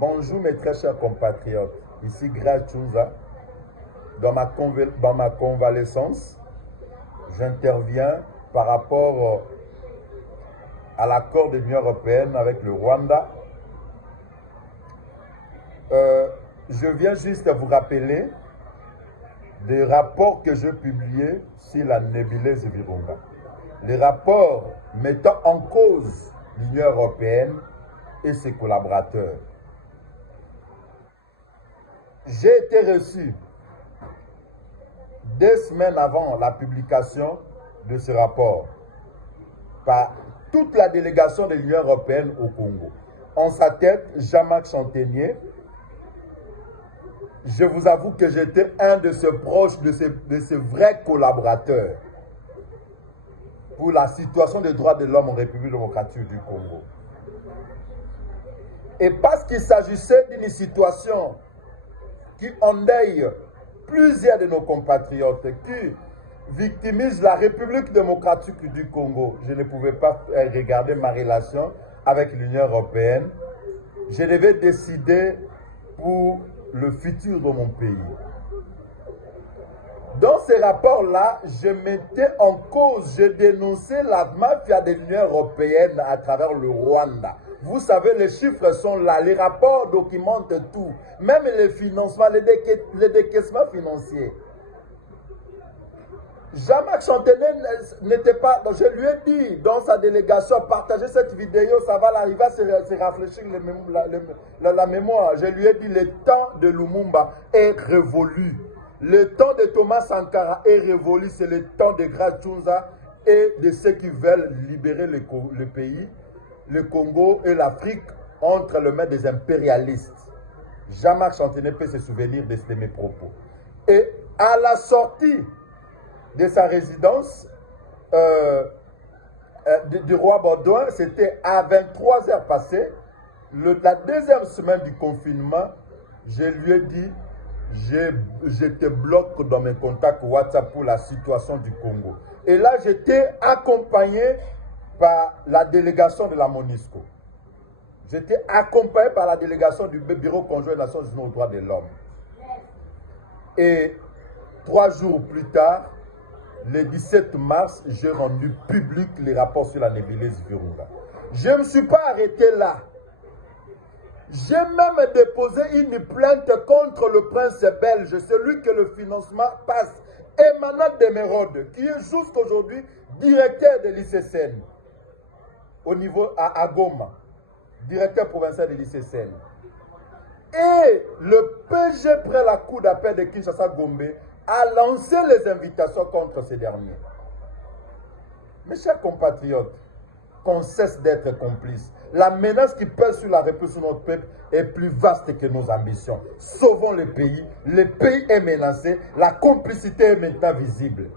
Bonjour mes très chers compatriotes, ici Grâce Tchounza. Dans ma convalescence, j'interviens par rapport à l'accord de l'Union européenne avec le Rwanda. Je viens juste vous rappeler des rapports que j'ai publiés sur la nébuleuse Virunga. Les rapports mettant en cause l'Union européenne et ses collaborateurs. J'ai été reçu 2 semaines avant la publication de ce rapport par toute la délégation de l'Union européenne au Congo. En sa tête, Jean-Marc Chantenier. Je vous avoue que j'étais un de ses proches, de ses vrais collaborateurs pour la situation des droits de l'homme en République démocratique du Congo. Et parce qu'il s'agissait d'une situation qui endeuille plusieurs de nos compatriotes, qui victimise la République démocratique du Congo, je ne pouvais pas regarder ma relation avec l'Union européenne. Je devais décider pour le futur de mon pays. Dans ces rapports-là, je mettais en cause, je dénonçais la mafia de l'Union européenne à travers le Rwanda. Vous savez, les chiffres sont là, les rapports documentent tout, même les financements, les décaissements financiers. Jean-Marc Chantenier n'était pas, je lui ai dit dans sa délégation, partagez cette vidéo, ça va l'arriver à se rafraîchir la mémoire. Je lui ai dit, le temps de Lumumba est révolu. Le temps de Thomas Sankara est révolu, c'est le temps de Grâce Tchounza et de ceux qui veulent libérer le pays, le Congo et l'Afrique entre les mains des impérialistes. Jean-Marc Chantenier peut se souvenir de mes propos. Et à la sortie de sa résidence du roi Baudouin, c'était à 23 heures passées, la 2e semaine du confinement, je lui ai dit, je te bloque dans mes contacts WhatsApp pour la situation du Congo. Et là, j'étais accompagné par la délégation de la MONUSCO. J'étais accompagné par la délégation du Bureau conjoint des Nations Unies aux droits de l'homme. Et 3 jours plus tard, le 17 mars, j'ai rendu public les rapports sur la nébuleuse Virunga. Je ne me suis pas arrêté là. J'ai même déposé une plainte contre le prince belge, celui que le financement passe, Emmanuel Demerode, qui est jusqu'aujourd'hui directeur de l'ICCN, au niveau à Goma, directeur provincial de l'ICCN. Et le PG près la cour d'appel de Kinshasa-Gombe a lancé les invitations contre ces derniers. Mes chers compatriotes, qu'on cesse d'être complices. La menace qui pèse sur la République, sur notre peuple, est plus vaste que nos ambitions. Sauvons le pays est menacé, la complicité est maintenant visible.